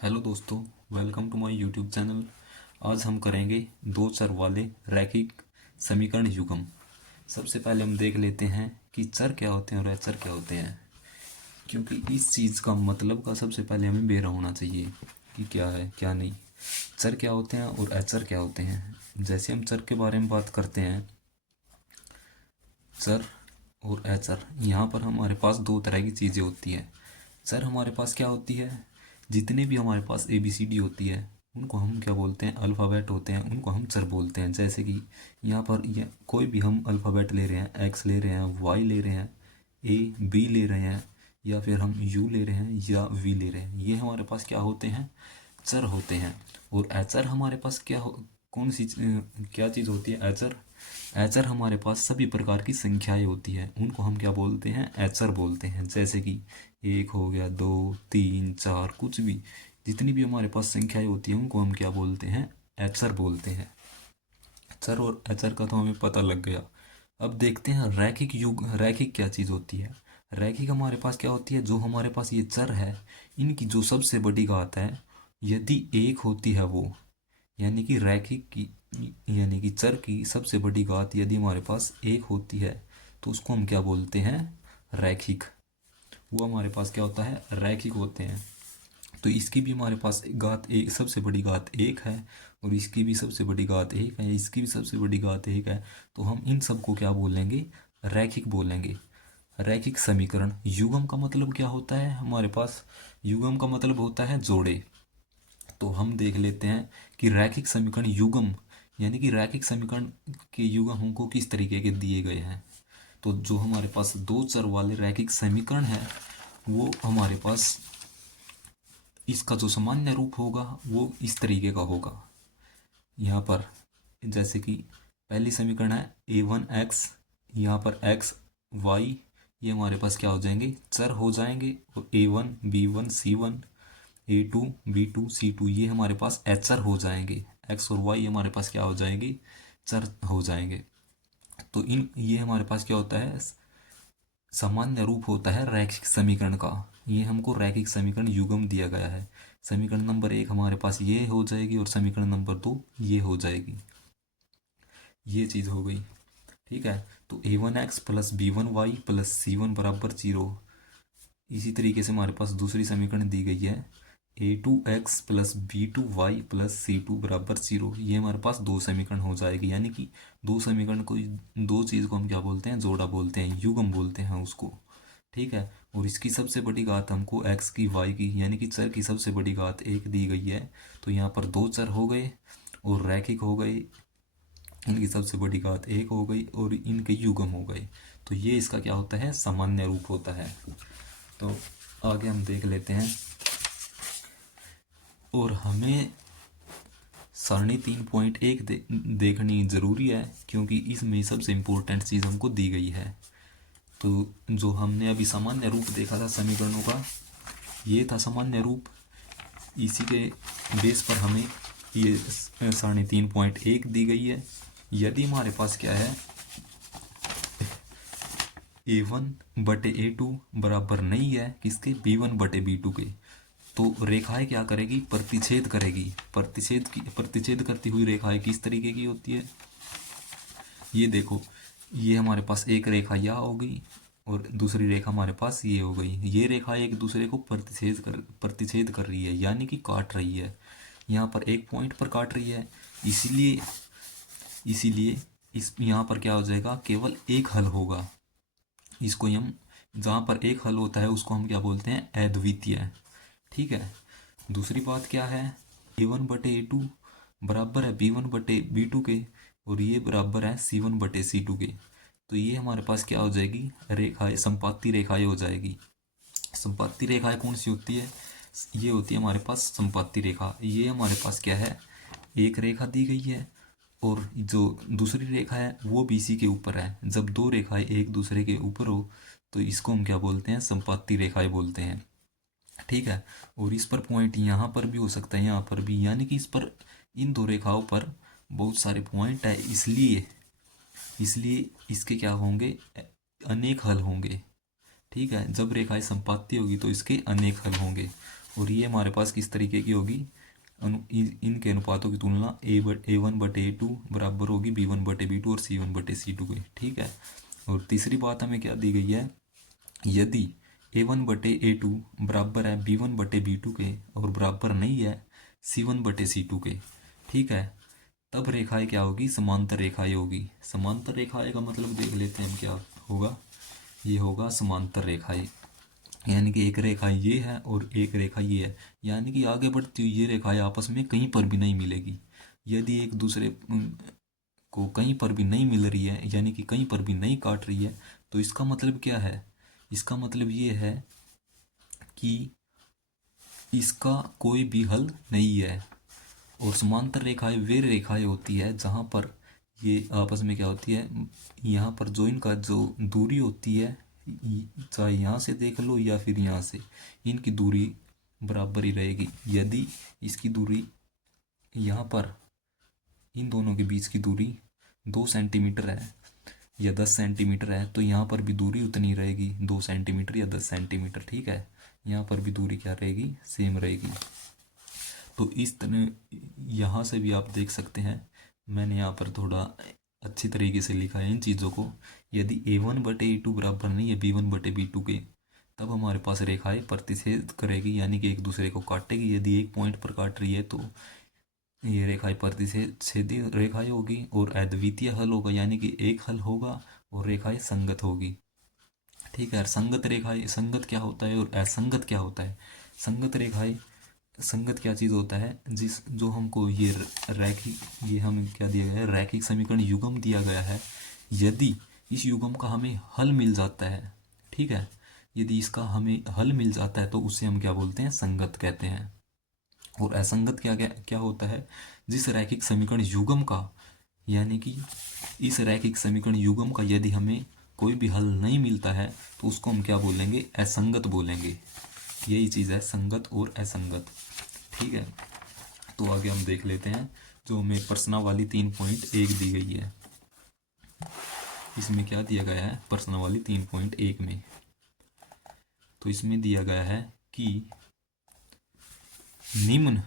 Hello दोस्तों, welcome to my YouTube channel. आज हम करेंगे दो चर वाले रैखिक समीकरण युग्म। सबसे पहले हम देख लेते हैं कि चर क्या होते हैं और अचर क्या होते हैं, क्योंकि इस चीज़ का मतलब का सबसे पहले हमें बेरा होना चाहिए कि क्या है क्या नहीं। चर क्या होते हैं और अचर क्या होते हैं। जैसे हम चर के बारे में बात करते हैं, चर और अचर, यहाँ पर हमारे पास दो तरह की चीज़ें होती हैं। चर हमारे पास क्या होती है, जितने भी हमारे पास ABCD होती है उनको हम क्या बोलते हैं, अल्फ़ाबेट होते हैं, उनको हम चर बोलते हैं। जैसे कि यहाँ पर कोई भी हम अल्फ़ाबेट ले रहे हैं, एक्स ले रहे हैं, वाई ले रहे हैं, A B ले रहे हैं, या फिर हम यू ले रहे हैं या वी ले रहे हैं, ये हमारे पास क्या होते हैं, चर होते हैं। और अचर हमारे पास कौन सी क्या चीज़ होती है, अचर। अचर हमारे पास सभी प्रकार की संख्याएं होती है, उनको हम क्या बोलते हैं, अचर बोलते हैं। जैसे कि एक हो गया, दो, तीन, चार, कुछ भी जितनी भी हमारे पास संख्याएं होती हैं उनको हम क्या बोलते हैं, अचर बोलते हैं। चर और अचर का तो हमें पता लग गया। अब देखते हैं रैखिक क्या चीज़ होती है। रैखिक हमारे पास क्या होती है, जो हमारे पास ये चर है, इनकी जो सबसे बड़ी घात है यदि एक होती है वो, यानी कि रैखिक की, यानी कि चर की सबसे बड़ी घात यदि हमारे पास एक होती है तो उसको हम क्या बोलते हैं, रैखिक। वो हमारे पास क्या होता है, रैखिक होते हैं। तो इसकी भी हमारे पास घात एक, सबसे बड़ी घात एक है, और इसकी भी सबसे बड़ी घात एक है, इसकी भी सबसे बड़ी घात एक है। तो हम इन सबको क्या बोलेंगे, रैखिक बोलेंगे। रैखिक समीकरण युग्म का मतलब क्या होता है हमारे पास, युग्म का मतलब होता है जोड़े। तो हम देख लेते हैं कि रैखिक समीकरण युग्म, यानी कि रैखिक समीकरण के युग्म हमको किस तरीके के दिए गए हैं। तो जो हमारे पास दो चर वाले रैखिक समीकरण है, वो हमारे पास इसका जो सामान्य रूप होगा वो इस तरीके का होगा। यहाँ पर जैसे कि पहली समीकरण है A1x, यहाँ पर x y, ये हमारे पास क्या हो जाएंगे, चर हो जाएंगे। और A1 B1 C1, A2 B2 C2, ये हमारे पास अचर हो जाएंगे। x और y हमारे पास क्या हो जाएंगे, चर हो जाएंगे। तो ये हमारे पास क्या होता है, सामान्य रूप होता है रैखिक समीकरण का। ये हमको रैखिक समीकरण युग्म दिया गया है। समीकरण नंबर एक हमारे पास ये हो जाएगी और समीकरण नंबर दो ये हो जाएगी। ये चीज़ हो गई, ठीक है। तो A1x plus B1y plus C1 बराबर 0। इसी तरीके से हमारे पास दूसरी समीकरण दी गई है, A2x plus B2y plus C2 बराबर 0। ये हमारे पास दो समीकरण हो जाएगी, यानी कि दो समीकरण को, दो चीज़ को हम क्या बोलते हैं, जोड़ा बोलते हैं, युग्म बोलते हैं उसको, ठीक है। और इसकी सबसे बड़ी घात हमको x की, y की, यानी कि चर की सबसे बड़ी घात एक दी गई है। तो यहाँ पर दो चर हो गए और रैखिक हो गए, इनकी सबसे बड़ी घात एक हो गई और इनके युग्म हो गए। तो ये इसका क्या होता है, सामान्य रूप होता है। तो आगे हम देख लेते हैं। और हमें सारणी 3.1 देखनी ज़रूरी है, क्योंकि इसमें सबसे इम्पोर्टेंट चीज़ हमको दी गई है। तो जो हमने अभी सामान्य रूप देखा था समीकरणों का, ये था सामान्य रूप। इसी के बेस पर हमें ये सारणी 3.1 दी गई है। यदि हमारे पास क्या है, A1/A2 बराबर नहीं है किसके, B1/B2 के, तो रेखाएं क्या करेगी, प्रतिच्छेद करेगी। प्रतिच्छेद करती हुई रेखाएं किस तरीके की होती है, ये देखो। ये हमारे पास एक रेखा यहाँ हो गई और दूसरी रेखा हमारे पास ये हो गई। ये रेखा एक दूसरे को प्रतिच्छेद कर रही है, यानी कि काट रही है। यहाँ पर एक पॉइंट पर काट रही है, इसीलिए इसीलिए इस यहाँ पर क्या हो जाएगा, केवल एक हल होगा। इसको हम, जहाँ पर एक हल होता है उसको हम क्या बोलते हैं, अद्वितीय, ठीक है। दूसरी बात क्या है, A1/A2 बराबर है B1/B2 के, और ये बराबर है C1/C2 के। तो ये हमारे पास क्या हो जाएगी, रेखाएं, संपाती रेखाएं हो जाएगी। संपाती रेखाएं कौन सी होती है, ये होती है हमारे पास संपाती रेखा। ये हमारे पास क्या है, एक रेखा दी गई है और जो दूसरी रेखा है वो BC के ऊपर है। जब दो रेखाएं एक दूसरे के ऊपर हो तो इसको हम क्या बोलते हैं, संपाती रेखाएं बोलते हैं, ठीक है। और इस पर पॉइंट यहाँ पर भी हो सकता है, यहाँ पर भी, यानी कि इस पर, इन दो रेखाओं पर बहुत सारे पॉइंट है, इसलिए इसलिए इसके क्या होंगे, अनेक हल होंगे, ठीक है। जब रेखाएं संपाती होगी तो इसके अनेक हल होंगे। और ये हमारे पास किस तरीके की होगी, इनके अनुपातों की तुलना A1/A2 बराबर होगी B1/B2 और C1/C2 के। ठीक है। और तीसरी बात हमें क्या दी गई है, यदि A1/A2 बराबर है B1/B2 के और बराबर नहीं है C1/C2 के, ठीक है, तब रेखाएं क्या होगी, समांतर रेखाएं होगी। समांतर रेखाएं का मतलब देख लेते हैं हम क्या होगा, ये होगा समांतर रेखाएं, यानी कि एक रेखा ये है और एक रेखा ये है, यानी कि आगे बढ़ती हुई ये रेखाएं आपस में कहीं पर भी नहीं मिलेगी। यदि एक दूसरे को कहीं पर भी नहीं मिल रही है, यानी कि कहीं पर भी नहीं काट रही है, तो इसका मतलब क्या है, इसका मतलब ये है कि इसका कोई भी हल नहीं है। और समांतर रेखाएं वे रेखाएं होती है जहाँ पर ये आपस में क्या होती है, यहाँ पर जो इनका जो दूरी होती है, चाहे यहाँ से देख लो या फिर यहाँ से, इनकी दूरी बराबर ही रहेगी। यदि इसकी दूरी यहाँ पर इन दोनों के बीच की दूरी 2 सेंटीमीटर है या 10 सेंटीमीटर है, तो यहाँ पर भी दूरी उतनी रहेगी, 2 सेंटीमीटर या 10 सेंटीमीटर। ठीक है, यहाँ पर भी दूरी क्या रहेगी, सेम रहेगी। तो इस तरह यहाँ से भी आप देख सकते हैं, मैंने यहाँ पर थोड़ा अच्छी तरीके से लिखा है इन चीज़ों को। यदि A1/A2 बराबर नहीं है B1/B2 के, तब हमारे पास रेखाएं प्रतिच्छेद करेगी, यानी कि एक दूसरे को काटेगी। यदि एक पॉइंट पर काट रही है तो ये रेखाएं प्रतिच्छेदी रेखाएं होगी और अद्वितीय हल होगा, यानी कि एक हल होगा और रेखाएं संगत होगी। ठीक है, संगत रेखाएं, संगत क्या होता है और असंगत क्या होता है। संगत रेखाएं, संगत क्या चीज़ होता है, जिस जो हमको ये रैखिक, ये हमें क्या दिया गया है, रैखिक समीकरण युग्म दिया गया है। यदि इस युग्म का हमें हल मिल जाता है, ठीक है, यदि इसका हमें हल मिल जाता है तो उसे हम क्या बोलते हैं, संगत कहते हैं। और असंगत क्या क्या क्या होता है, जिस रैखिक समीकरण युग्म का, यानी कि इस रैखिक समीकरण युग्म का यदि हमें कोई भी हल नहीं मिलता है तो उसको हम क्या बोलेंगे, असंगत बोलेंगे। यही चीज़ है संगत और असंगत। ठीक है, तो आगे हम देख लेते हैं जो हमें प्रश्नावली 3.1 दी गई है। इसमें क्या दिया गया है, प्रश्नावली 3.1 में, तो इसमें दिया गया है कि निम्न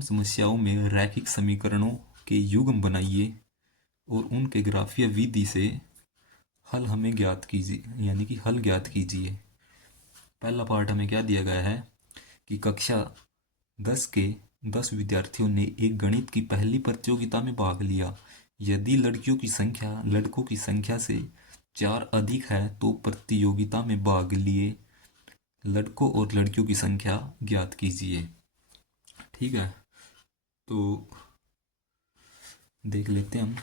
समस्याओं में रैखिक समीकरणों के युग्म बनाइए और उनके ग्राफीय विधि से हल हमें ज्ञात कीजिए, यानी कि हल ज्ञात कीजिए। पहला पार्ट हमें क्या दिया गया है कि कक्षा 10 के 10 विद्यार्थियों ने एक गणित की पहली प्रतियोगिता में भाग लिया। यदि लड़कियों की संख्या लड़कों की संख्या से 4 अधिक है तो प्रतियोगिता में भाग लिए लड़कों और लड़कियों की संख्या ज्ञात कीजिए। ठीक है, तो देख लेते हैं हम।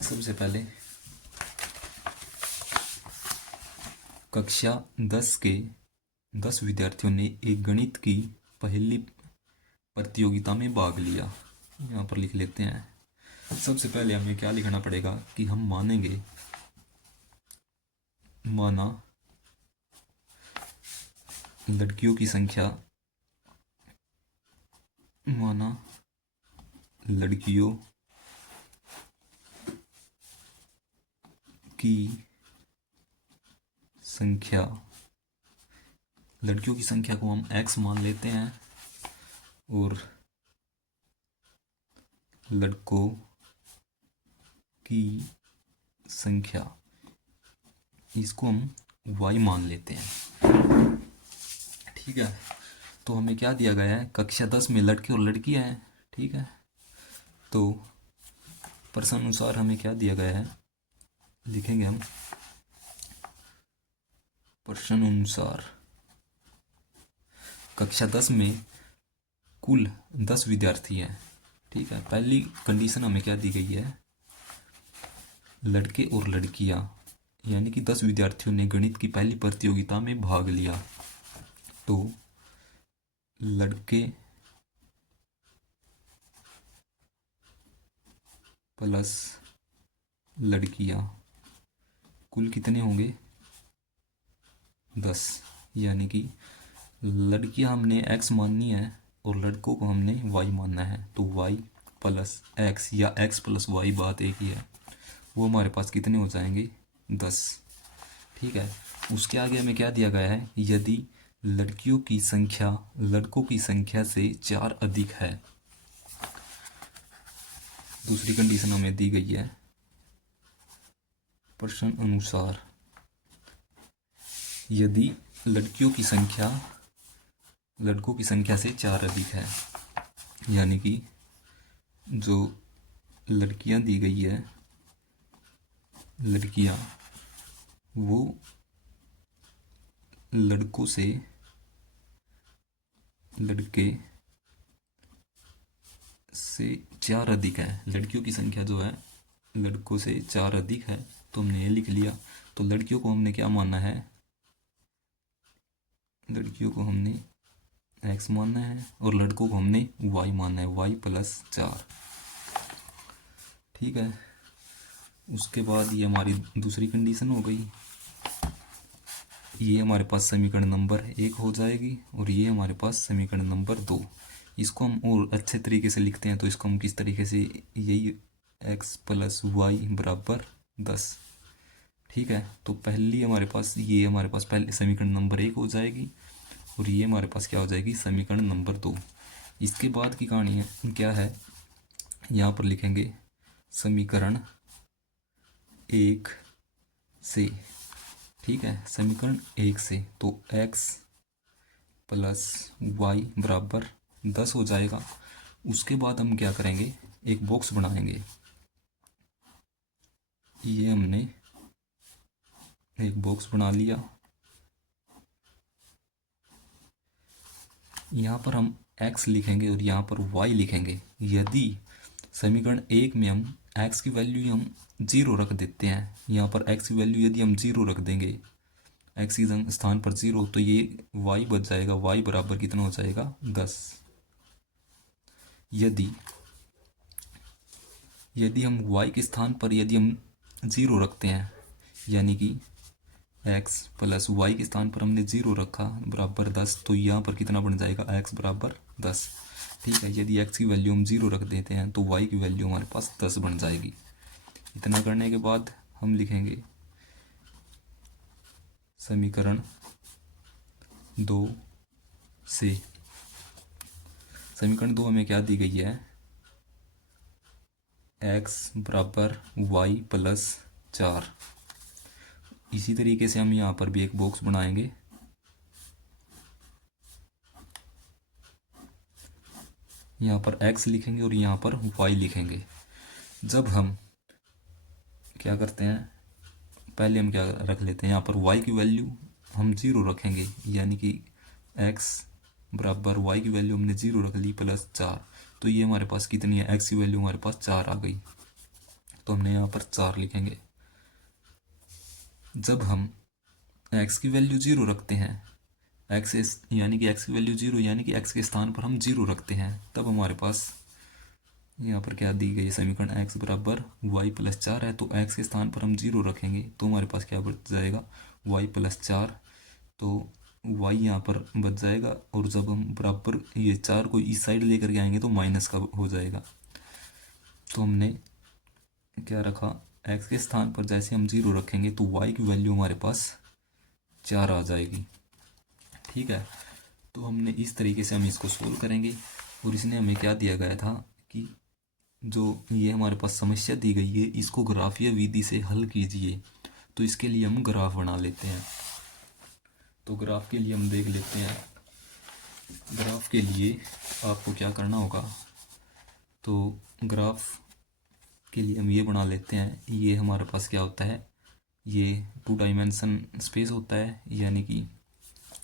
सबसे पहले कक्षा 10 के 10 विद्यार्थियों ने एक गणित की पहली प्रतियोगिता में भाग लिया। यहाँ पर लिख लेते हैं। सबसे पहले हमें क्या लिखना पड़ेगा कि हम मानेंगे, माना लड़कियों की संख्या, माना लड़कियों की संख्या, लड़कियों की संख्या को हम x मान लेते हैं और लड़कों की संख्या इसको हम y मान लेते हैं। ठीक है, तो हमें क्या दिया गया है, कक्षा 10 में लड़के और लड़कियां हैं। ठीक है, तो प्रश्न अनुसार हमें क्या दिया गया है, लिखेंगे हम प्रश्न अनुसार कक्षा 10 में कुल 10 विद्यार्थी हैं। ठीक है, पहली कंडीशन हमें क्या दी गई है, लड़के और लड़कियां, यानी कि 10 विद्यार्थियों ने गणित की पहली प्रतियोगिता में भाग लिया। तो लड़के प्लस लड़कियां कुल कितने होंगे, 10, यानी कि लड़कियां हमने x माननी है और लड़कों को हमने y मानना है। तो y प्लस x या x प्लस y, बात एक ही है, वो हमारे पास कितने हो जाएंगे, 10। ठीक है, उसके आगे हमें क्या दिया गया है, यदि लड़कियों की संख्या लड़कों की संख्या से 4 अधिक है। दूसरी कंडीशन हमें दी गई है प्रश्न अनुसार, यदि लड़कियों की संख्या लड़कों की संख्या से 4 अधिक है, यानी कि जो लड़कियां दी गई है, लड़कियां वो लड़कों से लड़के से 4 अधिक है। लड़कियों की संख्या जो है लड़कों से 4 अधिक है, तो हमने ये लिख लिया। तो लड़कियों को हमने क्या मानना है, लड़कियों को हमने x मानना है और लड़कों को हमने y मानना है, y+4। ठीक है। उसके बाद ये हमारी दूसरी कंडीशन हो गई। ये हमारे पास समीकरण नंबर 1 हो जाएगी और ये हमारे पास समीकरण नंबर 2। इसको हम और अच्छे तरीके से लिखते हैं, तो इसको हम किस तरीके से, यही x+y=10। ठीक है। तो पहली हमारे पास पहले समीकरण नंबर 1 हो जाएगी और ये हमारे पास क्या हो जाएगी, समीकरण नंबर 2। इसके बाद की कहानी है क्या है, यहाँ पर लिखेंगे समीकरण 1 से। ठीक है, समीकरण 1 से तो x+y=10 हो जाएगा। उसके बाद हम क्या करेंगे, एक बॉक्स बनाएंगे। ये हमने एक बॉक्स बना लिया। यहाँ पर हम x लिखेंगे और यहाँ पर y लिखेंगे। यदि समीकरण 1 में हम x की वैल्यू हम 0 रख देते हैं, यहाँ पर x की वैल्यू यदि हम 0 रख देंगे, x के स्थान पर 0, तो ये y बच जाएगा, y बराबर कितना हो जाएगा, 10। यदि हम y के स्थान पर यदि हम 0 रखते हैं, यानी कि x+y के स्थान पर हमने 0 रखा बराबर 10, तो यहाँ पर कितना बन जाएगा, x बराबर 10। ठीक है। यदि x की वैल्यू हम 0 रख देते हैं तो y की वैल्यू हमारे पास 10 बन जाएगी। इतना करने के बाद हम लिखेंगे समीकरण 2 से। समीकरण 2 हमें क्या दी गई है, x=y+4। इसी तरीके से हम यहाँ पर भी एक बॉक्स बनाएंगे। यहाँ पर x लिखेंगे और यहाँ पर y लिखेंगे। जब हम क्या करते हैं, पहले हम क्या रख लेते हैं, यहाँ पर y की वैल्यू हम 0 रखेंगे, यानी कि x बराबर y की वैल्यू हमने 0 रख ली +4। तो ये हमारे पास कितनी है, x की वैल्यू हमारे पास 4 आ गई, तो हमने यहाँ पर 4 लिखेंगे। जब हम x की वैल्यू 0 रखते हैं, यानी कि x की वैल्यू 0, यानी कि x के स्थान पर हम 0 रखते हैं, तब हमारे पास यहाँ पर क्या दी गई है, समीकरण x बराबर y+4 है। तो x के स्थान पर हम 0 रखेंगे तो हमारे पास क्या बच जाएगा, y+4। तो y यहाँ पर बच जाएगा, और जब हम बराबर ये 4 को इस साइड लेकर के आएंगे तो माइनस का हो जाएगा। तो हमने क्या रखा, x के स्थान पर जैसे हम 0 रखेंगे तो y की वैल्यू हमारे पास 4 आ जाएगी। ठीक है। तो हमने इस तरीके से हम इसको सोल्व करेंगे। और इसने हमें क्या दिया गया था कि जो ये हमारे पास समस्या दी गई है, इसको ग्राफीय विधि से हल कीजिए। तो इसके लिए हम ग्राफ बना लेते हैं। तो ग्राफ के लिए हम देख लेते हैं। ग्राफ के लिए आपको क्या करना होगा, तो ग्राफ के लिए हम ये बना लेते हैं। ये हमारे पास क्या होता है, ये 2 डायमेंशन स्पेस होता है, यानी कि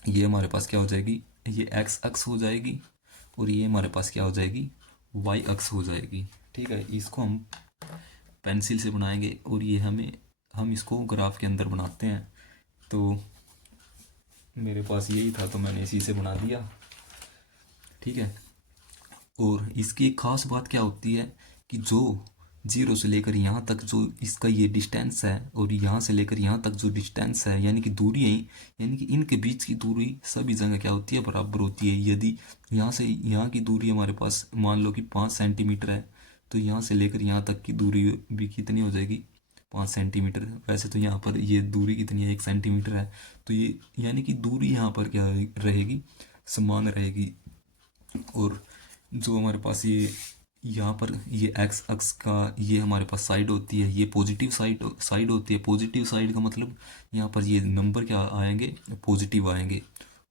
ये हमारे पास क्या हो जाएगी, ये x अक्ष हो जाएगी और ये हमारे पास क्या हो जाएगी, y अक्ष हो जाएगी। ठीक है। इसको हम पेंसिल से बनाएंगे और ये हम इसको ग्राफ के अंदर बनाते हैं। तो मेरे पास यही था तो मैंने इसी से बना दिया। ठीक है। और इसकी एक खास बात क्या होती है कि जो 0 से लेकर यहाँ तक जो इसका ये डिस्टेंस है और यहाँ से लेकर यहाँ तक जो डिस्टेंस है, यानी कि दूरी है, यानी कि इनके बीच की दूरी सभी जगह क्या होती है, बराबर होती है। यदि यहाँ से यहाँ की दूरी हमारे पास मान लो कि 5 सेंटीमीटर है, तो यहाँ से लेकर यहाँ तक की दूरी भी कितनी हो जाएगी, 5 सेंटीमीटर। वैसे तो यहाँ पर ये दूरी कितनी है, 1 सेंटीमीटर है। तो ये यानी कि दूरी यहाँ पर क्या रहेगी, समान रहेगी। और जो हमारे पास ये यहाँ पर ये एक्स अक्स का ये हमारे पास साइड होती है, ये पॉजिटिव साइड होती है। पॉजिटिव साइड का मतलब यहाँ पर ये नंबर क्या आएंगे, पॉजिटिव आएंगे।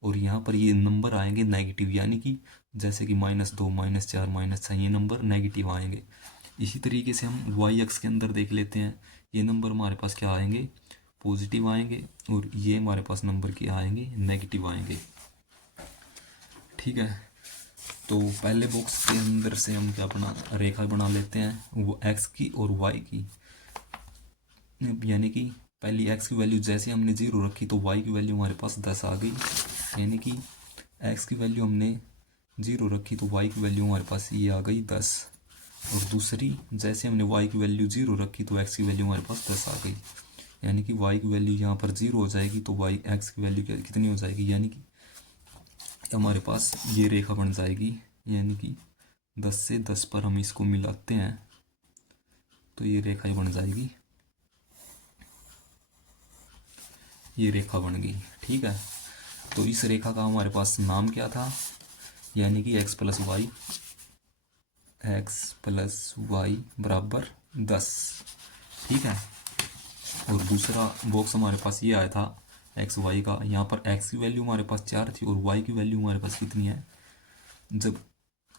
और यहाँ पर ये नंबर आएंगे नेगेटिव, यानी कि जैसे कि -2 -4 -6 ये नंबर नेगेटिव आएंगे। इसी तरीके से हम वाई अक्स के अंदर देख लेते हैं, ये नंबर हमारे पास क्या आएंगे, पॉजिटिव आएंगे। और ये हमारे पास नंबर क्या आएंगे, नेगेटिव आएंगे। ठीक है, तो पहले बॉक्स के अंदर से हम क्या बना रेखा बना लेते हैं, वो एक्स की और वाई की। यानी कि पहली एक्स की वैल्यू जैसे हमने 0 रखी तो वाई की वैल्यू हमारे पास 10 आ गई। यानी कि एक्स की वैल्यू हमने 0 रखी तो वाई की वैल्यू हमारे पास ये आ गई 10। और दूसरी जैसे हमने वाई की वैल्यू 0 रखी तो एक्स की वैल्यू हमारे पास 10 आ गई। यानी कि वाई की वैल्यू यहाँ पर 0 हो जाएगी तो वाई एक्स की वैल्यू कितनी हो जाएगी, यानी कि हमारे पास ये रेखा बन जाएगी। यानी कि 10 से 10 पर हम इसको मिलाते हैं तो ये रेखा ही बन जाएगी, ये रेखा बन गई। ठीक है, तो इस रेखा का हमारे पास नाम क्या था, यानी कि x प्लस वाई बराबर 10। ठीक है, और दूसरा बॉक्स हमारे पास ये आया था एक्स वाई का। यहाँ पर x की वैल्यू हमारे पास 4 थी और y की वैल्यू हमारे पास कितनी है, जब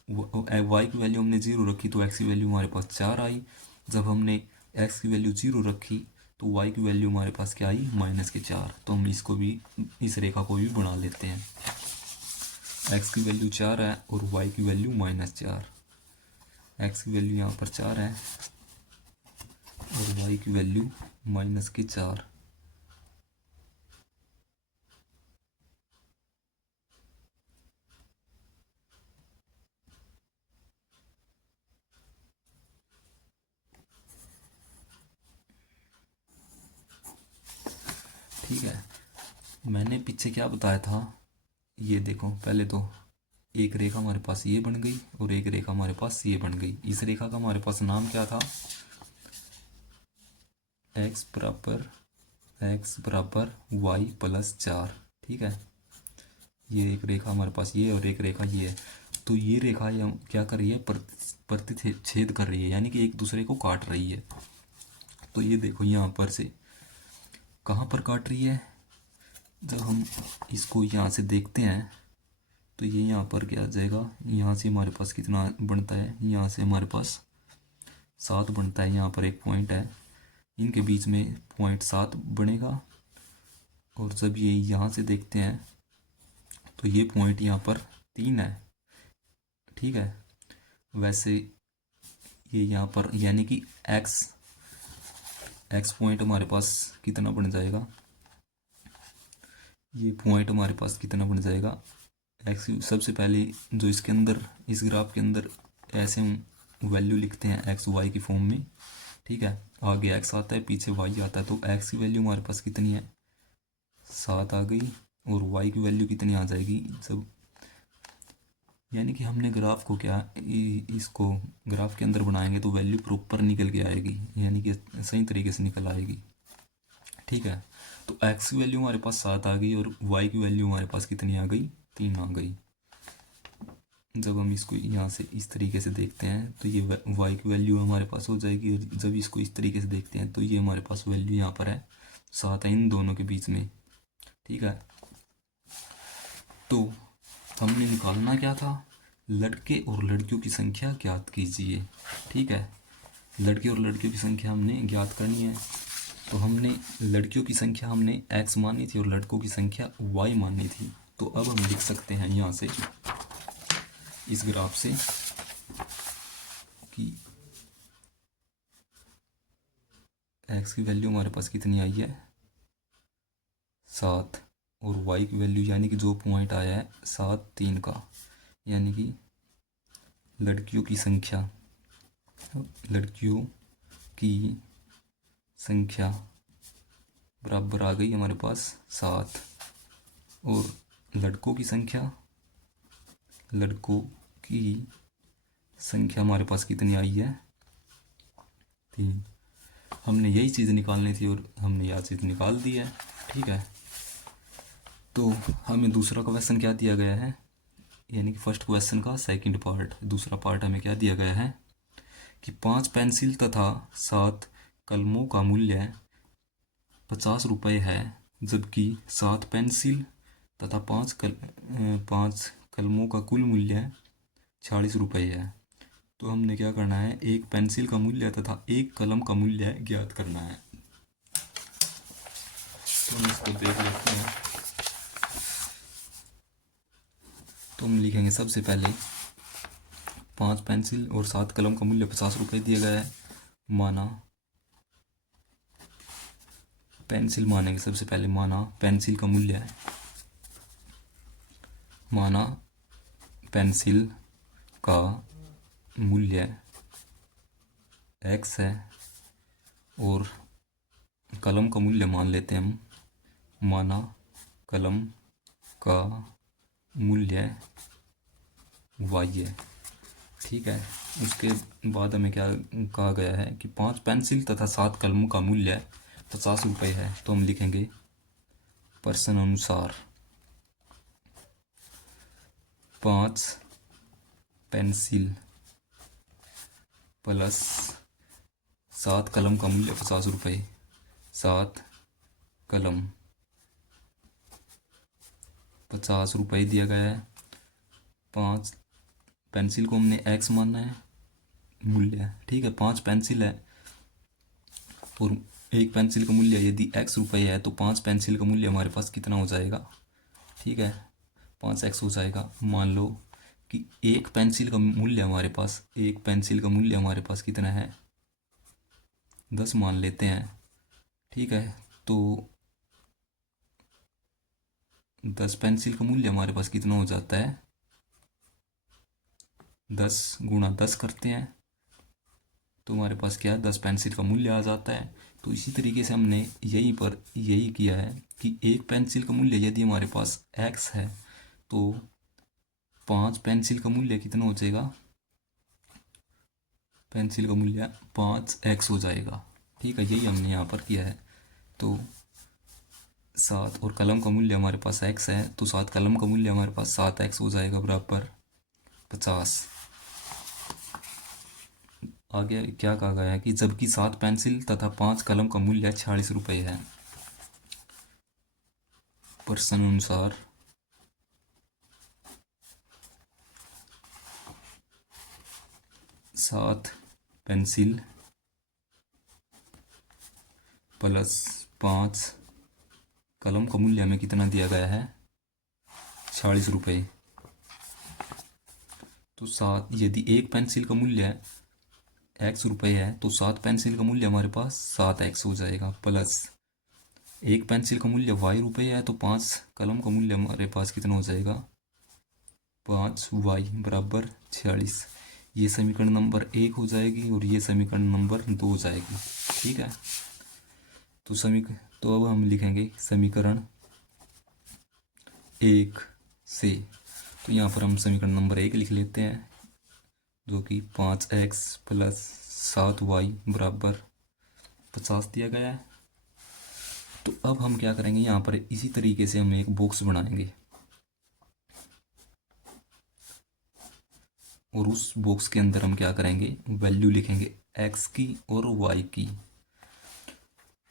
y की वैल्यू हमने 0 रखी तो x की वैल्यू हमारे पास 4 आई। जब हमने x की वैल्यू 0 रखी तो y की वैल्यू हमारे पास क्या आई, -4। तो हम इसको भी, इस रेखा को भी बना लेते हैं। x की वैल्यू 4 है और y की वैल्यू -4। x की वैल्यू यहाँ पर 4 है और y की वैल्यू -4। ठीक है, मैंने पीछे क्या बताया था, ये देखो पहले तो एक रेखा हमारे पास ये बन गई और एक रेखा हमारे पास ये बन गई। इस रेखा का हमारे पास नाम क्या था, x बराबर y प्लस 4। ठीक है, ये एक रेखा हमारे पास ये और एक रेखा ये है। तो ये रेखा ये क्या कर रही है, प्रतिच्छेद कर रही है, यानी कि एक दूसरे को काट रही है। तो ये देखो यहाँ पर से कहाँ पर काट रही है, जब हम इसको यहाँ से देखते हैं तो ये यहाँ पर क्या आ जाएगा, यहाँ से हमारे पास कितना बनता है, यहाँ से हमारे पास 7 बनता है। यहाँ पर एक पॉइंट है, इनके बीच में पॉइंट 7 बनेगा। और जब ये यहाँ से देखते हैं तो ये पॉइंट यहाँ पर 3 है। ठीक है, वैसे ये यहाँ पर यानी कि एक्स पॉइंट हमारे पास कितना बन जाएगा, ये पॉइंट हमारे पास कितना बन जाएगा, एक्स सबसे पहले जो इसके अंदर इस ग्राफ के अंदर ऐसे हम वैल्यू लिखते हैं एक्स वाई की फॉर्म में। ठीक है, आगे एक्स आता है पीछे वाई आता है, तो एक्स की वैल्यू हमारे पास कितनी है, 7 आ गई। और वाई की वैल्यू कितनी आ जाएगी, सब यानी कि हमने ग्राफ को क्या इसको ग्राफ के अंदर बनाएंगे तो वैल्यू प्रॉपर निकल के आएगी, यानी कि सही तरीके से निकल आएगी। ठीक है, तो एक्स की वैल्यू हमारे पास 7 आ गई और वाई की वैल्यू हमारे पास कितनी आ गई, 3 आ गई। जब हम इसको यहाँ से इस तरीके से देखते हैं तो ये वाई की वैल्यू हमारे पास हो जाएगी। और जब इसको इस तरीके से देखते हैं तो ये हमारे पास वैल्यू यहाँ पर है 7 है इन दोनों के बीच में। ठीक है, तो हमने निकालना क्या था, लड़के और लड़कियों की संख्या ज्ञात कीजिए। ठीक है, लड़के और लड़कियों की संख्या हमने ज्ञात करनी है। तो हमने लड़कियों की संख्या हमने x मानी थी और लड़कों की संख्या y मानी थी। तो अब हम लिख सकते हैं यहाँ से इस ग्राफ से कि x की वैल्यू हमारे पास कितनी आई है, 7। और y की वैल्यू यानी कि जो पॉइंट आया है 7 3 का, यानी कि लड़कियों की संख्या बराबर आ गई हमारे पास 7। और लड़कों की संख्या हमारे पास कितनी आई है, 3। हमने यही चीज़ निकालनी थी और हमने यह चीज़ निकाल दी है। ठीक है, तो हमें दूसरा क्वेश्चन क्या दिया गया है, यानी कि फर्स्ट क्वेश्चन का सेकंड पार्ट, दूसरा पार्ट हमें क्या दिया गया है कि 5 पेंसिल तथा 7 कलमों का मूल्य 50 रुपये है, जबकि 7 पेंसिल तथा 5 कलमों का कुल मूल्य 46 रुपये है। तो हमने क्या करना है, एक पेंसिल का मूल्य तथा एक कलम का मूल्य ज्ञात करना है। तो हम इसको देख लेते हैं। तो हम लिखेंगे सबसे पहले 5 पेंसिल और 7 कलम का मूल्य 50 रुपये दिया गया है। माना पेंसिल मानेंगे सबसे पहले, माना पेंसिल का मूल्य है, माना पेंसिल का मूल्य x है और कलम का मूल्य मान लेते हैं हम, माना कलम का मूल्य y है। ठीक है, उसके बाद हमें क्या कहा गया है कि 5 पेंसिल तथा 7 कलमों का मूल्य 50 रुपये है। तो हम लिखेंगे प्रश्न अनुसार 5 पेंसिल प्लस 7 कलम का मूल्य 50 रुपये, 7 कलम 50 रुपये दिया गया है। 5 पेंसिल को हमने x मानना है मूल्य। ठीक है, 5 पेंसिल है और एक पेंसिल का मूल्य यदि x रुपये है तो 5 पेंसिल का मूल्य हमारे पास कितना हो जाएगा। ठीक है, 5x हो जाएगा। मान लो कि एक पेंसिल का मूल्य हमारे पास, एक पेंसिल का मूल्य हमारे पास कितना है, 10 मान लेते हैं। ठीक है, तो 10 पेंसिल का मूल्य हमारे पास कितना हो जाता है, 10 गुणा 10 करते हैं तो हमारे पास क्या है, 10 पेंसिल का मूल्य आ जाता है। तो इसी तरीके से हमने यहीं पर यही किया है कि एक पेंसिल का मूल्य यदि हमारे पास x है तो 5 पेंसिल का मूल्य कितना हो जाएगा, पेंसिल का मूल्य 5x हो जाएगा। ठीक है, यही हमने यहाँ पर किया है। तो 7 और कलम का मूल्य हमारे पास x है तो 7 कलम का मूल्य हमारे पास 7x हो जाएगा बराबर 50। आगे क्या कहा गया है कि जबकि 7 पेंसिल तथा 5 कलम का मूल्य 46 रुपये है। प्रश्न अनुसार 7 पेंसिल प्लस 5 कलम का मूल्य हमें कितना दिया गया है, 46 रुपये। तो 7, यदि एक पेंसिल का मूल्य x रुपये है तो 7 पेंसिल का मूल्य हमारे पास 7x हो जाएगा, प्लस एक पेंसिल का मूल्य y रुपये है तो 5 कलम का मूल्य हमारे पास कितना हो जाएगा, 5y बराबर 46। ये समीकरण नंबर 1 हो जाएगी और ये समीकरण नंबर 2 हो जाएगी। ठीक है, तो अब हम लिखेंगे समीकरण 1 से। तो यहाँ पर हम समीकरण नंबर 1 लिख लेते हैं, जो कि 5x प्लस 7y बराबर 50 दिया गया है। तो अब हम क्या करेंगे, यहाँ पर इसी तरीके से हम एक बॉक्स बनाएंगे और उस बॉक्स के अंदर हम क्या करेंगे, वैल्यू लिखेंगे x की और y की।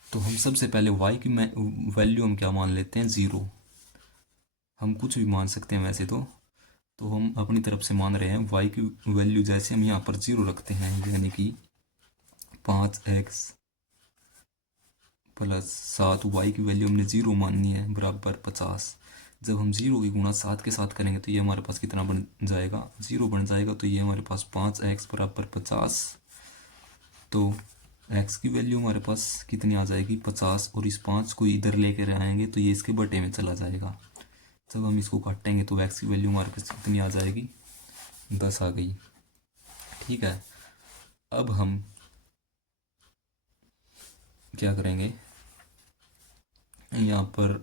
तो हम सबसे पहले y की वैल्यू हम क्या मान लेते हैं, 0। हम कुछ भी मान सकते हैं वैसे तो हम अपनी तरफ से मान रहे हैं y की वैल्यू, जैसे हम यहाँ पर 0 रखते हैं, यानी कि 5x प्लस 7y की वैल्यू हमने 0 माननी है बराबर 50। जब हम 0 की गुणा 7 के साथ करेंगे तो ये हमारे पास कितना बन जाएगा, 0 बन जाएगा। तो ये हमारे पास 5x बराबर 50। तो x की वैल्यू हमारे पास कितनी आ जाएगी, 50, और इस 5 को इधर लेकर आएंगे तो ये इसके बटे में चला जाएगा। जब हम इसको काटेंगे तो x की वैल्यू हमारे पास कितनी आ जाएगी, 10 आ गई। ठीक है, अब हम क्या करेंगे, यहाँ पर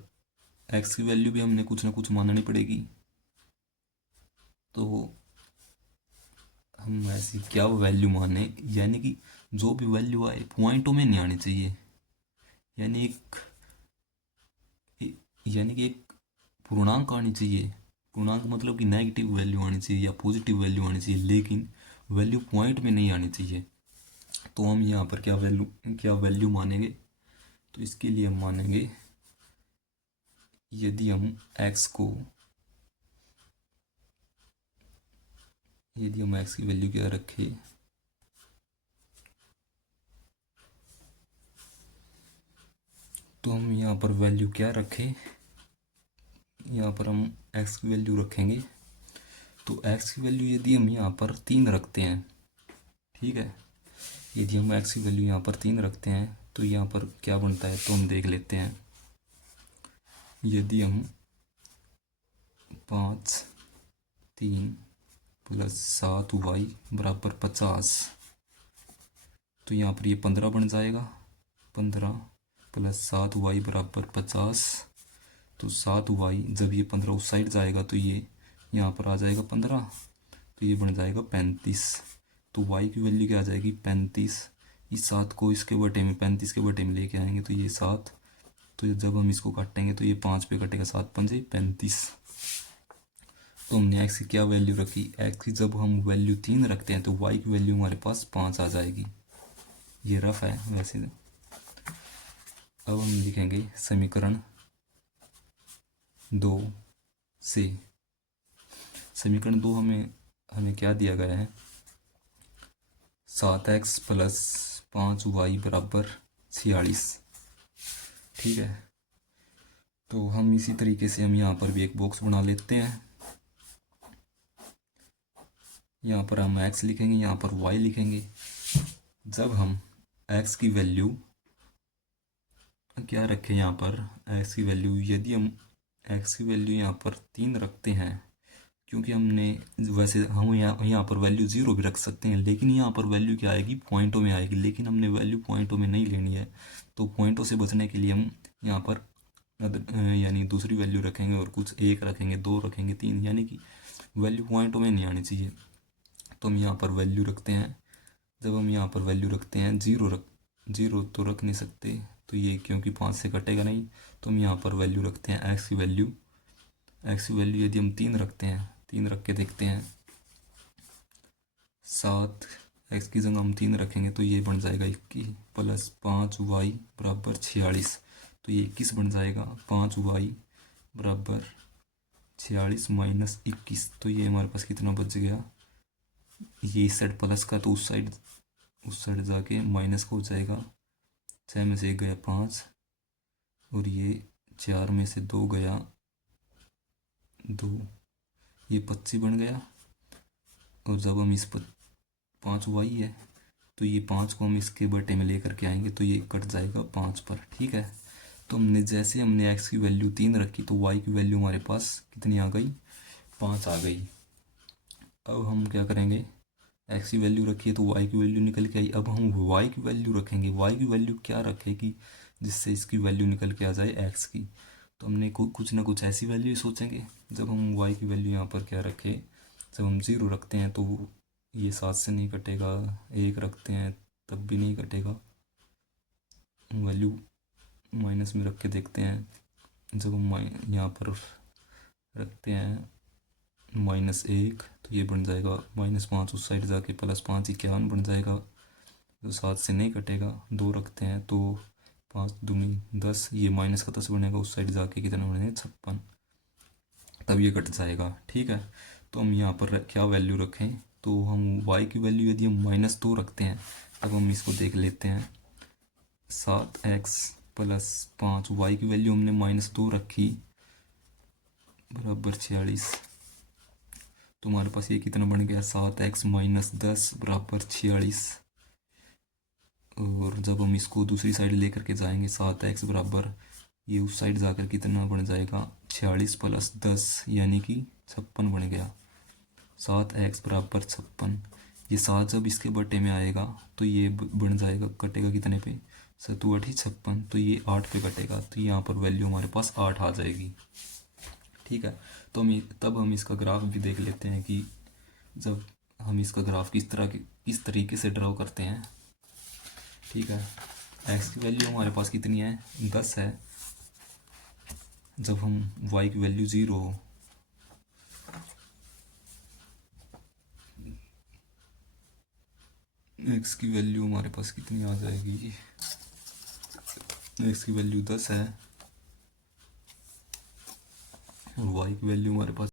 x की वैल्यू भी हमने कुछ ना कुछ माननी पड़ेगी। तो हम ऐसी क्या वैल्यू माने, यानी कि जो भी वैल्यू आए पॉइंटों में नहीं आनी चाहिए। यानी एक यानी कि एक पूर्णांक आनी चाहिए। पूर्णांक मतलब कि नेगेटिव वैल्यू आनी चाहिए या पॉजिटिव वैल्यू आनी चाहिए, लेकिन वैल्यू पॉइंट में नहीं आनी चाहिए। तो हम यहाँ पर क्या वैल्यू मानेंगे, तो इसके लिए हम मानेंगे यदि हम x की वैल्यू क्या रखें, तो हम यहाँ पर वैल्यू क्या रखें, यहाँ पर हम x की वैल्यू रखेंगे। तो x की वैल्यू यदि हम यहाँ पर 3 रखते हैं, ठीक है, यदि हम x की वैल्यू यहाँ पर 3 रखते हैं तो यहाँ पर क्या बनता है, तो हम देख लेते हैं। यदि हम 5 3 प्लस 7y बराबर 50, तो यहाँ पर ये 15 बन जाएगा। 15 प्लस 7y बराबर 50, तो 7y जब ये 15 उस साइड जाएगा तो ये यहाँ पर आ जाएगा 15, तो ये बन जाएगा 35। तो y की वैल्यू क्या आ जाएगी, 35। इस 7 को इसके बटे में 35 के बटे में लेके आएंगे तो ये 7, तो जब हम इसको काटेंगे तो ये 5 पे कटेगा, 7 पंजे 35। तो हमने x की क्या वैल्यू रखी, x की जब हम वैल्यू 3 रखते हैं तो y की वैल्यू हमारे पास 5 आ जाएगी। ये रफ है वैसे। अब हम लिखेंगे समीकरण 2 से। समीकरण 2 हमें क्या दिया गया है, 7x प्लस 5y बराबर 46, ठीक है। तो हम इसी तरीके से हम यहाँ पर भी एक बॉक्स बना लेते हैं। यहाँ पर हम x लिखेंगे, यहाँ पर y लिखेंगे। जब हम x की वैल्यू क्या रखें, यहाँ पर x की वैल्यू, यदि हम x की वैल्यू यहाँ पर 3 रखते हैं, क्योंकि हमने वैसे हम यहाँ पर वैल्यू 0 भी रख सकते हैं, लेकिन यहाँ पर वैल्यू क्या आएगी, पॉइंटों में आएगी, लेकिन हमने वैल्यू पॉइंटों में नहीं लेनी है। तो पॉइंटों से बचने के लिए हम यहाँ पर यानी दूसरी वैल्यू रखेंगे और कुछ 1 रखेंगे, 2 रखेंगे, 3, यानी कि वैल्यू पॉइंटों में नहीं आनी चाहिए। तो हम यहाँ पर वैल्यू रखते हैं। जब हम यहाँ पर वैल्यू रखते हैं, जीरो तो रख नहीं सकते, तो ये क्योंकि 5 से कटेगा नहीं, तो हम यहाँ पर वैल्यू रखते हैं एक्स की वैल्यू यदि हम 3 रखते हैं, 3 रख के देखते हैं, 7 एक्स की जगह हम 3 रखेंगे तो ये बन जाएगा 21 प्लस 5y बराबर 46, तो ये 21 बन जाएगा। 5y बराबर 46 माइनस 21, तो ये हमारे पास कितना बच गया, ये इस साइड प्लस का तो उस साइड जाके माइनस का हो जाएगा। 6 में से 1 गया 5, और ये 4 में से 2 गया 2, ये 25 बन गया। और जब हम इस 5y है तो ये 5 को हम इसके बटे में लेकर के आएंगे तो ये कट जाएगा 5 पर, ठीक है। तो जैसे हमने x की वैल्यू 3 रखी तो y की वैल्यू हमारे पास कितनी आ गई, 5 आ गई। अब हम क्या करेंगे, x की वैल्यू रखी है तो y की वैल्यू निकल के आई। अब हम y की वैल्यू रखेंगे, y की वैल्यू क्या रखेगी जिससे इसकी वैल्यू निकल के आ जाए x की। तो हमने कुछ ना कुछ ऐसी वैल्यू सोचेंगे। जब हम y की वैल्यू यहाँ पर क्या रखें, जब हम 0 रखते हैं तो ये 7 से नहीं कटेगा, 1 रखते हैं तब भी नहीं कटेगा। वैल्यू माइनस में रख के देखते हैं। जब हम यहाँ पर रखते हैं -1, तो ये बन जाएगा -5, उस साइड जाके +5 51 बन जाएगा, जो 7 से नहीं कटेगा। 2 रखते हैं तो 5 दूनी 10, ये माइनस का 10 बनेगा, उस साइड जाके कितना बनेगा 56, तब ये कट जाएगा, ठीक है। तो हम यहाँ पर क्या वैल्यू रखें, तो हम y की वैल्यू यदि हम -2 रखते हैं, तब हम इसको देख लेते हैं। 7x प्लस 5y की वैल्यू हमने -2 रखी बराबर 46, तो हमारे पास ये कितना बन गया, 7x माइनस 10 बराबर 46। और जब हम इसको दूसरी साइड लेकर के जाएंगे, 7x बराबर ये उस साइड जाकर कितना बन जाएगा, 46 प्लस 10 यानी कि 56 बन गया। 7x बराबर 56, ये 7 जब इसके बटे में आएगा तो ये बन जाएगा, कटेगा कितने पे, 7 8 56, तो ये 8 पे कटेगा, तो यहाँ पर वैल्यू हमारे पास 8 आ जाएगी, ठीक है। तो तब हम इसका ग्राफ भी देख लेते हैं कि जब हम इसका ग्राफ किस तरीके से ड्रॉ करते हैं। ठीक है, एक्स की वैल्यू हमारे पास कितनी है, 10 है। जब हम वाई की वैल्यू 0 हो, एक्स की वैल्यू हमारे पास कितनी आ जाएगी, एक्स की वैल्यू 10 है और वाई की वैल्यू हमारे पास।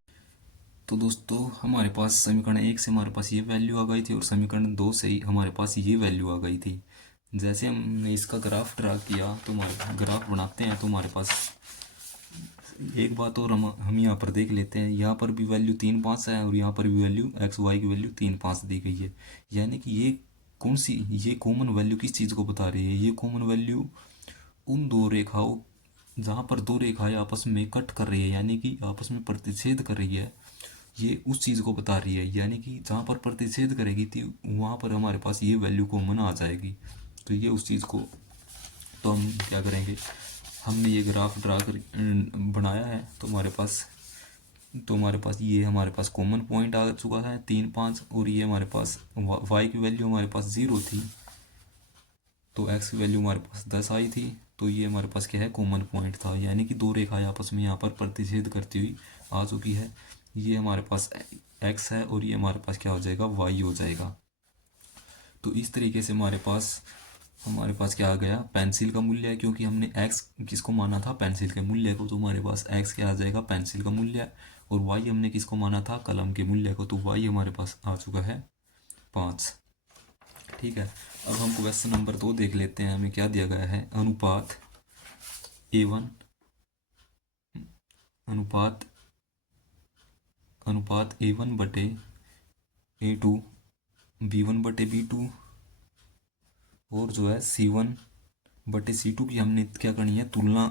तो दोस्तों हमारे पास समीकरण 1 से हमारे पास ये वैल्यू आ गई थी और समीकरण 2 से ही हमारे पास ये वैल्यू आ गई थी। जैसे हमने इसका ग्राफ ड्रा किया तो हमारे ग्राफ बनाते हैं तो हमारे पास एक बात और हम यहाँ पर देख लेते हैं, यहाँ पर भी वैल्यू 3 5 है और यहाँ पर भी वैल्यू एक्स वाई की वैल्यू 3 5 दी गई है। यानी कि ये कॉमन वैल्यू किस चीज़ को बता रही है, ये कॉमन वैल्यू उन दो रेखाओं, जहाँ पर दो रेखाएं आपस में कट कर रही है यानी कि आपस में प्रतिच्छेद कर रही है, ये उस चीज़ को बता रही है। यानी कि जहाँ पर प्रतिच्छेद करेगी थी वहाँ पर हमारे पास ये वैल्यू कॉमन आ जाएगी। तो ये उस चीज़ को, तो हम क्या करेंगे, हमने ये ग्राफ बनाया है तो हमारे पास ये हमारे पास कॉमन पॉइंट आ चुका है 3 5 और ये हमारे पास वाई की वैल्यू हमारे पास 0 थी तो एक्स की वैल्यू हमारे पास 10 आई थी। तो ये हमारे पास क्या है, कॉमन पॉइंट था। यानी कि दो रेखाएं आपस में यहाँ पर प्रतिच्छेद करती हुई आ चुकी है। ये हमारे पास एक्स है और ये हमारे पास क्या हो जाएगा, वाई हो जाएगा। तो इस तरीके से हमारे पास क्या आ गया, पेंसिल का मूल्य है, क्योंकि हमने एक्स किसको माना था, पेंसिल के मूल्य को। तो हमारे पास एक्स क्या आ जाएगा, पेंसिल का मूल्य। और वाई हमने किसको माना था, कलम के मूल्य को। तो वाई हमारे पास आ चुका है 5। ठीक है, अब हम क्वेश्चन नंबर 2 देख लेते हैं। हमें क्या दिया गया है, अनुपात A1 बटे A2, B1 बटे B2 और जो है C1 बटे C2 की हमने क्या करनी है, तुलना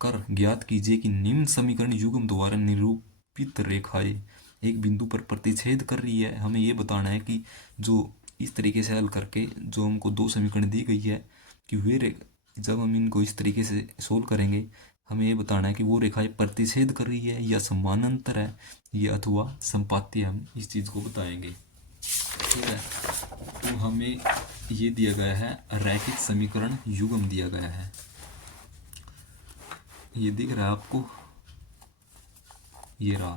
कर ज्ञात कीजिए कि निम्न समीकरण युग्म द्वारा निरूपित रेखाएं एक बिंदु पर प्रतिच्छेद कर रही है। हमें ये बताना है कि जो इस तरीके से हल करके जो हमको दो समीकरण दी गई है कि जब हम इनको इस तरीके से सोल्व करेंगे, हमें ये बताना है कि वो रेखाएं प्रतिच्छेद कर रही है या समानांतर है या अथवा संपाती है। हम इस चीज़ को बताएंगे। ठीक है, तो हमें ये दिया गया है रैखिक समीकरण युग्म दिया गया है, ये दिख रहा है आपको, ये रहा।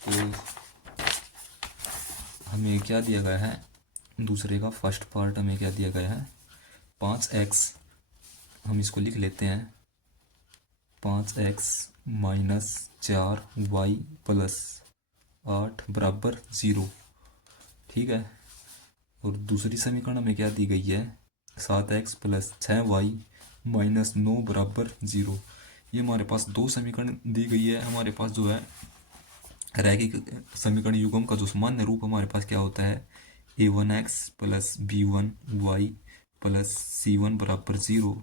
तो हमें क्या दिया गया है, दूसरे का फर्स्ट पार्ट हमें क्या दिया गया है, 5x, हम इसको लिख लेते हैं 5x माइनस 4y प्लस 8 बराबर 0। ठीक है, और दूसरी समीकरण में क्या दी गई है, 7x प्लस 6y माइनस 9 बराबर 0। ये हमारे पास दो समीकरण दी गई है। हमारे पास जो है रैखिक समीकरण युग्म का जो सामान्य रूप हमारे पास क्या होता है, A1x plus B1y plus C1 बराबर 0,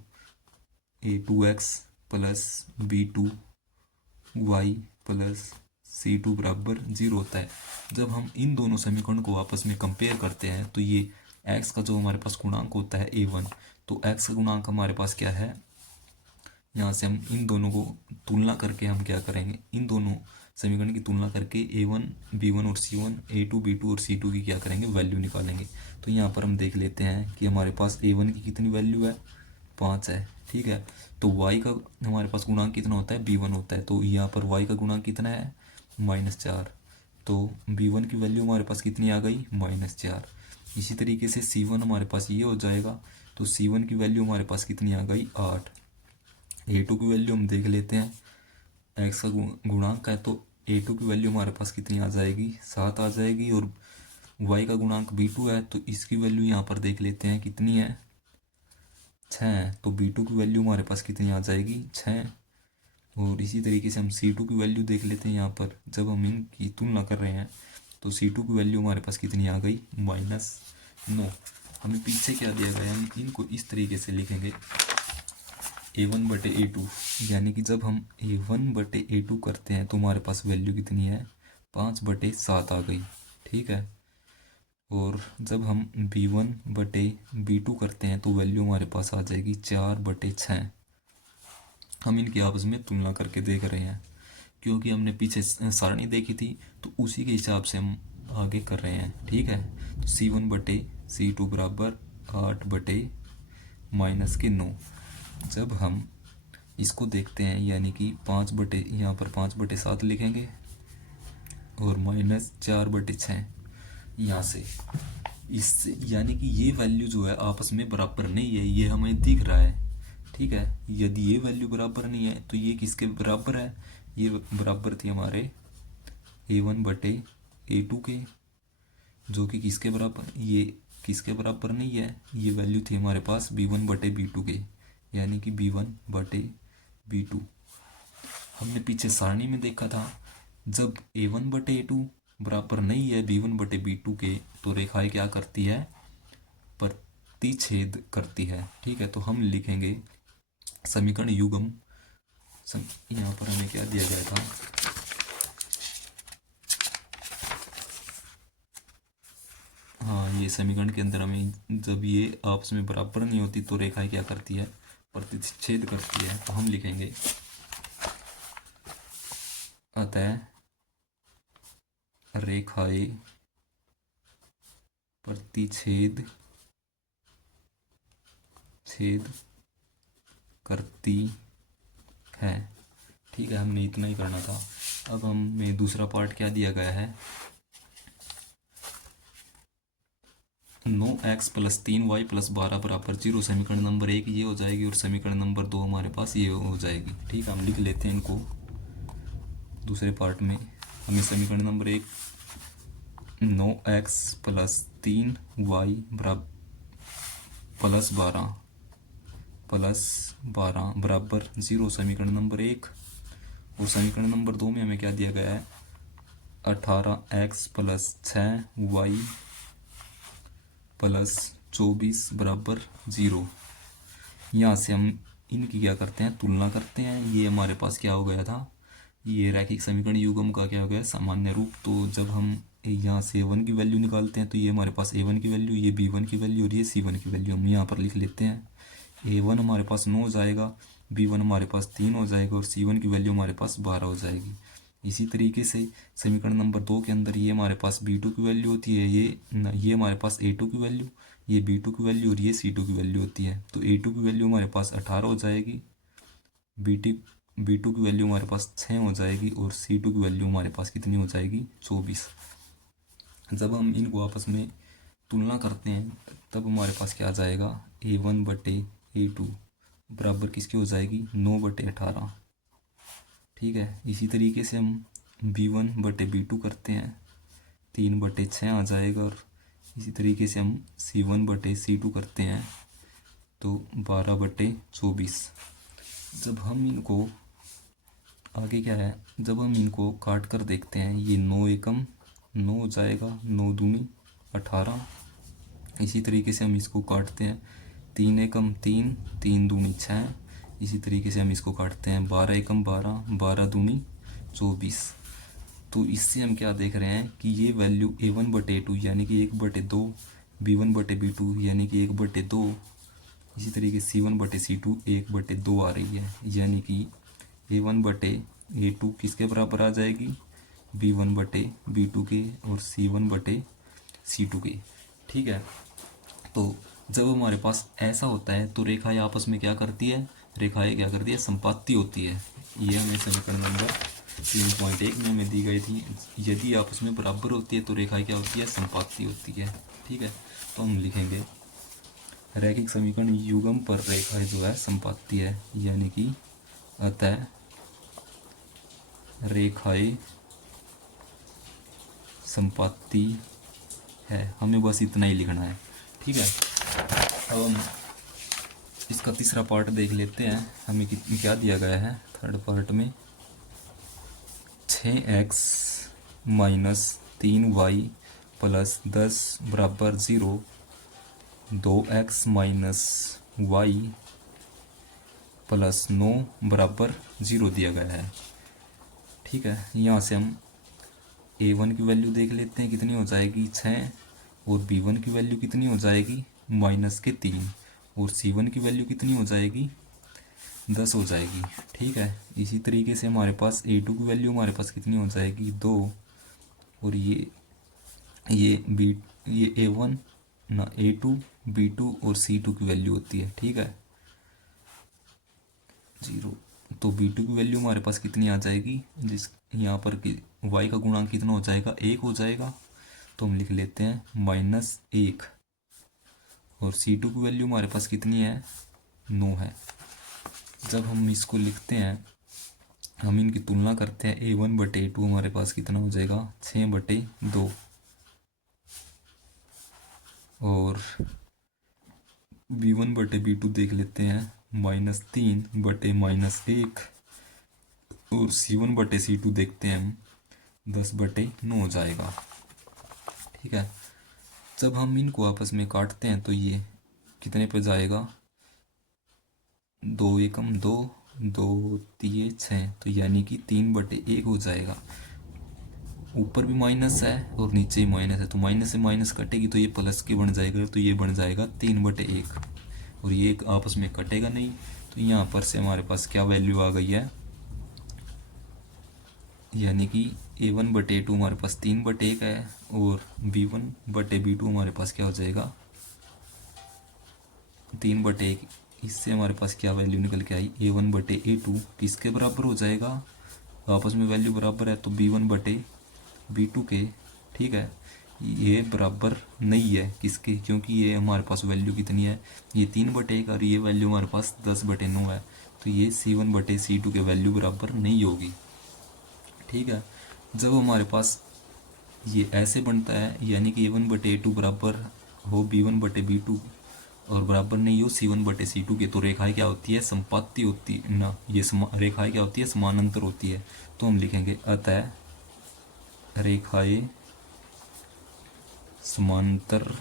A2x plus B2y plus C2 बराबर 0 होता है। जब हम इन दोनों समीकरण को आपस में कंपेयर करते हैं तो ये x का जो हमारे पास गुणांक होता है A1, तो x का गुणांक हमारे पास क्या है, यहाँ से हम इन दोनों को तुलना करके हम क्या करेंगे, इन दोनों समीकरण की तुलना करके A1 B1 और C1, A2 B2 और C2 की क्या करेंगे, वैल्यू निकालेंगे। तो यहाँ पर हम देख लेते हैं कि हमारे पास A1 की कितनी वैल्यू है, 5 है। ठीक है, तो y का हमारे पास गुणांक कितना होता है, B1 होता है। तो यहाँ पर y का गुणांक कितना है, -4। तो B1 की वैल्यू हमारे पास कितनी आ गई, -4। इसी तरीके से C1 हमारे पास ये हो जाएगा। तो C1 की वैल्यू हमारे पास कितनी आ गई, 8। A2 की वैल्यू हम देख लेते हैं, x का गुणांक है तो A2 की वैल्यू हमारे पास कितनी आ जाएगी, 7 आ जाएगी। और y का गुणांक B2 है तो इसकी वैल्यू यहाँ पर देख लेते हैं कितनी है, 6। तो B2 की वैल्यू हमारे पास कितनी आ जाएगी, 6। और इसी तरीके से हम C2 की वैल्यू देख लेते हैं। यहाँ पर जब हम इनकी तुलना कर रहे हैं तो C2 की वैल्यू हमारे पास कितनी आ गई, -9। हमें पीछे क्या दिया गया है, हम इनको इस तरीके से लिखेंगे A1 बटे A2, यानी कि जब हम A1 बटे A2 करते हैं तो हमारे पास वैल्यू कितनी है, 5 बटे 7 आ गई। ठीक है, और जब हम B1 बटे B2 करते हैं तो वैल्यू हमारे पास आ जाएगी 4 बटे 6। हम इनकी आपस में तुलना करके देख रहे हैं, क्योंकि हमने पीछे सारणी देखी थी तो उसी के हिसाब से हम आगे कर रहे हैं। ठीक है, तो C1/C2 बराबर 8/-9। जब हम इसको देखते हैं यानी कि 5 यहाँ पर 5/7 लिखेंगे और -4/6 यहाँ से। इससे यानी कि ये वैल्यू जो है आपस में बराबर नहीं है, ये हमें दिख रहा है। ठीक है, यदि ये वैल्यू बराबर नहीं है तो ये किसके बराबर है? ये बराबर थी हमारे A1/A2 के, जो कि किसके बराबर, ये किसके बराबर नहीं है, ये वैल्यू थी हमारे पास B1/B2 के, यानी कि B1/B2। हमने पीछे सारणी में देखा था जब A1/A2 बराबर नहीं है B1/B2 के तो रेखाएं क्या करती है? प्रतिच्छेद करती है। ठीक है, तो हम लिखेंगे समीकरण युग्म। यहाँ पर हमें क्या दिया गया था? हाँ, ये समीकरण के अंदर हमें जब ये आपस में बराबर नहीं होती तो रेखाएं क्या करती है? प्रतिच्छेद करती है। तो हम लिखेंगे अतः रेखाएं प्रतिच्छेद करती है। ठीक है, हमने इतना ही करना था। अब हमें दूसरा पार्ट क्या दिया गया है? 9x + 3y + 12 बराबर 0। समीकरण नंबर 1 ये हो जाएगी और समीकरण नंबर 2 हमारे पास ये हो जाएगी। ठीक है, हम लिख लेते हैं इनको दूसरे पार्ट में। हमें समीकरण नंबर 1 9x + 3y + 12 बराबर 0 समीकरण नंबर 1। और समीकरण नंबर 2 में हमें क्या दिया गया है? 18x + 6y + 24 बराबर 0। यहाँ से हम इनकी क्या करते हैं? तुलना करते हैं। ये हमारे पास क्या हो गया था? ये रैखिक समीकरण युग्म का क्या हो गया? सामान्य रूप। तो जब हम यहाँ से A1 की वैल्यू निकालते हैं तो ये हमारे पास A1 की वैल्यू, ये B1 की वैल्यू और ये C1 की वैल्यू हम यहाँ पर लिख लेते हैं। A1 हमारे पास 9 हो जाएगा, B1 हमारे पास 3 हो जाएगा और C1 की वैल्यू हमारे पास 12 हो जाएगी। इसी तरीके से समीकरण नंबर 2 के अंदर ये हमारे पास B2 की वैल्यू होती है, ये हमारे पास A2 की वैल्यू, ये B2 की वैल्यू और ये C2 की वैल्यू होती है। तो A2 की वैल्यू हमारे पास 18 हो जाएगी, B2 की वैल्यू हमारे पास 6 हो जाएगी और C2 की वैल्यू हमारे पास कितनी हो जाएगी? 24। जब हम इनको आपस में तुलना करते हैं तब हमारे पास क्या आ जाएगा? A1/A2 बराबर किसकी हो जाएगी? 9/18। ठीक है, इसी तरीके से हम B1/B2 करते हैं, 3/6 आ जाएगा। और इसी तरीके से हम C1/C2 करते हैं तो 12/24। जब हम इनको आगे क्या है, जब हम इनको काट कर देखते हैं, ये 9 एकम 9 हो जाएगा, 9 दूनी 18। इसी तरीके से हम इसको काटते हैं, 3 एकम 3, 3 दूनी 6। इसी तरीके से हम इसको काटते हैं, 12 एकम 12, 12 दूनी 24। तो इससे हम क्या देख रहे हैं कि ये वैल्यू A1/A2 यानी कि 1/2, B1/B2 यानी कि 1/2, इसी तरीके C1/C2 1/2 आ रही है। यानी कि A1/A2 किसके बराबर आ जाएगी? B1/B2 के और C1/C2 के। ठीक है, तो जब हमारे पास ऐसा होता है तो रेखाएं आपस में क्या करती है? रेखाएं क्या करती है? संपाती होती है। ये हमें समीकरण नंबर 3.1 में हमें दी गई थी। यदि आपस में बराबर होती है तो रेखाएं क्या होती है? संपाती होती है। ठीक है, तो हम लिखेंगे रैखिक समीकरण युग्म पर रेखाएं जो है संपाती है, यानी कि अतः रेखाएं संपाती है। हमें बस इतना ही लिखना है। ठीक है, अब हम इसका तीसरा पार्ट देख लेते हैं। हमें क्या दिया गया है थर्ड पार्ट में? 6x - 3y + 10 बराबर 0, 2x - y + 9 बराबर 0 दिया गया है। ठीक है, यहाँ से हम A1 की वैल्यू देख लेते हैं, कितनी हो जाएगी? 6। और B1 की वैल्यू कितनी हो जाएगी? -3। और C1 की वैल्यू कितनी हो जाएगी? 10 हो जाएगी। ठीक है, इसी तरीके से हमारे पास A2 की वैल्यू हमारे पास कितनी हो जाएगी? 2। और ये ये बी ये A1 ना A2 B2 और C2 की वैल्यू होती है, ठीक है। 0, तो B2 की वैल्यू हमारे पास कितनी आ जाएगी, जिस यहाँ पर कि y का गुणांक कितना हो जाएगा, 1 हो जाएगा। तो हम लिख लेते हैं -1। और C2 की वैल्यू हमारे पास कितनी है, 9 है। जब हम इसको लिखते हैं, हम इनकी तुलना करते हैं, A1/A2 हमारे पास कितना हो जाएगा, 6/2। और B1/B2 देख लेते हैं, -3/-1। और C1/C2 देखते हैं हम, 10/9 हो जाएगा, ठीक है। जब हम इनको आपस में काटते हैं तो ये कितने पे जाएगा, 2 एकम 2, 2 तिये 6, तो यानी कि 3/1 हो जाएगा। ऊपर भी माइनस है और नीचे भी माइनस है, तो माइनस से माइनस कटेगी तो ये प्लस की बन जाएगा, तो ये बन जाएगा 3/1। और ये आपस में कटेगा नहीं, तो यहाँ पर से हमारे पास क्या वैल्यू आ गई है, यानी कि A1/A2 हमारे पास 3/1 है, और B1/B2 हमारे पास क्या हो जाएगा, 3/1। इससे हमारे पास क्या वैल्यू निकल के आई, A1/A2 किसके बराबर हो जाएगा, आपस में वैल्यू बराबर है तो B1/B2 के, ठीक है। ये बराबर नहीं है किसके, क्योंकि ये हमारे पास वैल्यू कितनी है, ये 3/1 और ये वैल्यू हमारे पास 10/9 है, तो ये C1/C2 के वैल्यू बराबर नहीं होगी, ठीक है। जब हमारे पास ये ऐसे बनता है, यानी कि A1/A2 बराबर हो B1/B2 और बराबर नहीं हो C1/C2 के, तो रेखाएं क्या होती है, संपाती होती ना, ये रेखाएं क्या होती है, समानांतर होती है। तो हम लिखेंगे अतः रेखाएं समांतर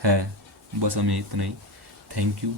है। बस हमें इतना ही। Thank you.